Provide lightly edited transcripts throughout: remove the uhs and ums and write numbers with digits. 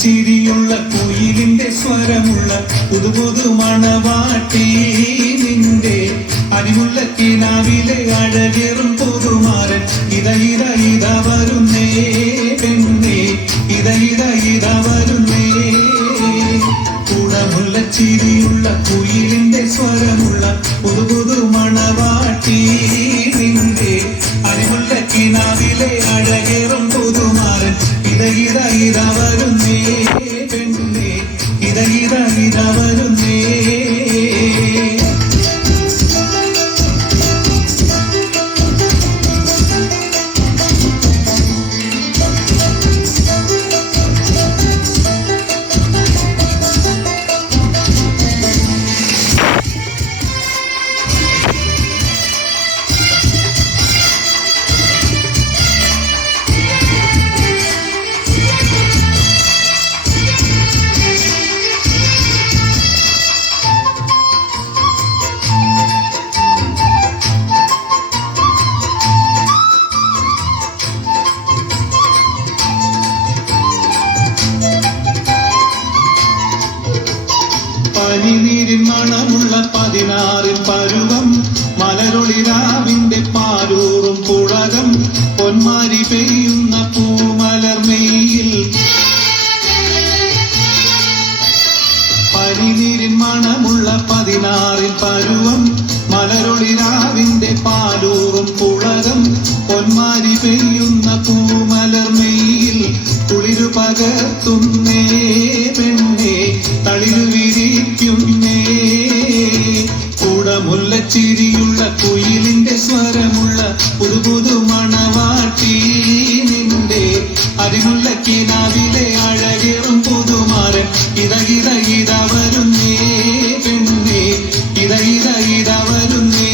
ചിരിയുള്ള കുയിലിന്റെ സ്വരമുള്ള പുതുപുതു മണവാട്ടി നിന്റെ അരിമുല്ലക്കിനാവിലെ അഴകേറും പുതുമാരൻ ഇത വരുന്നേ പെണ്ണേ ഇത വരുന്നേ കുടമുള്ള ചിരിയുള്ള കുയിലിന്റെ സ്വരമുള്ള പുതുപുതു മണവാട്ടി നിന്റെ അരിമുല്ലക്കിനാവിലെ അഴകേറും പുതുമാരൻ ഇത വരുന്നേ പെണ്ണേ ഇത വരുന്നേ പനിനീരിൻ മണമുള്ള 16 പരുവം മലരൊളിരാവിന്റെ പാലൂറും പുളകം പൊന്മാരി പെയ്യുന്ന പൂമലർമെയിൽ പനിനീരിൻ മണമുള്ള 16 പരുവം മലരൊളിരാവിന്റെ പാലൂറും പുളകം പൊന്മാരി പെയ്യുന്ന പൂമലർമെയിൽ കുളിരു പകർത്തുന്നേ പെണ്ണേ തളിരു വിരിക്കുന്നേ കുടമുല്ലച്ചിരിയുള്ള കുയിലിന്റെ സ്വരമുള്ള പുതുപുതു മണവാട്ടി നിന്റെ അരിമുല്ലക്കിനാവിലെ അഴകേറും പുതുമാരൻ ഇത വരുന്നേ പെണ്ണേ ഇത വരുന്നേ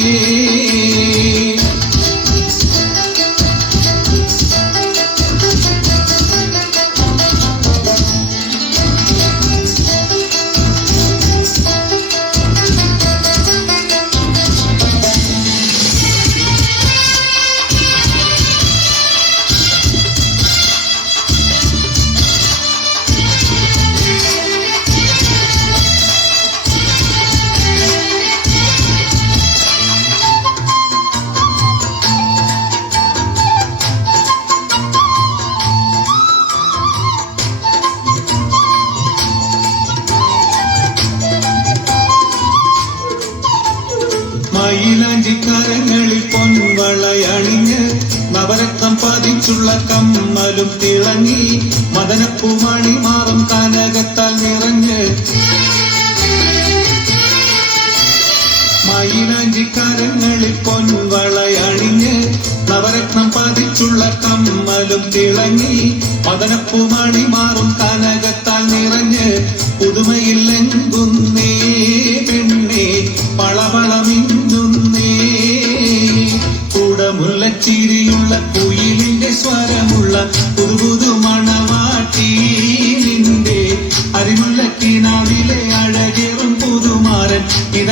മയിലാഞ്ചിക്കരങ്ങളിൽ പൊൻവളയണിഞ്ഞ് നവരത്നം പതിച്ചുള്ള കമ്മലും തിളങ്ങി മദനപ്പൂമണി മാറും കനകത്താൽ നിറഞ്ഞ് മയിലാഞ്ചിക്കരങ്ങളിൽ പൊൻവളയണിഞ്ഞ് നവരത്നം പതിച്ചുള്ള കമ്മലും തിളങ്ങി മദനപ്പൂമണി മാറും കനകത്താൽ നിറഞ്ഞ് പുതുമയിൽ ലംഘുന്നേ പെണ്ണേ പളവളമിന്നുന്നേ കുടമുല്ലച്ചിരിയുള്ള കുയിലിന്റെ സ്വരമുള്ള പുതുപുതു മണവാട്ടി നിന്റെ അരിമുല്ലക്കിനാവിലെ അഴകേറും പുതുമാരൻ ഇത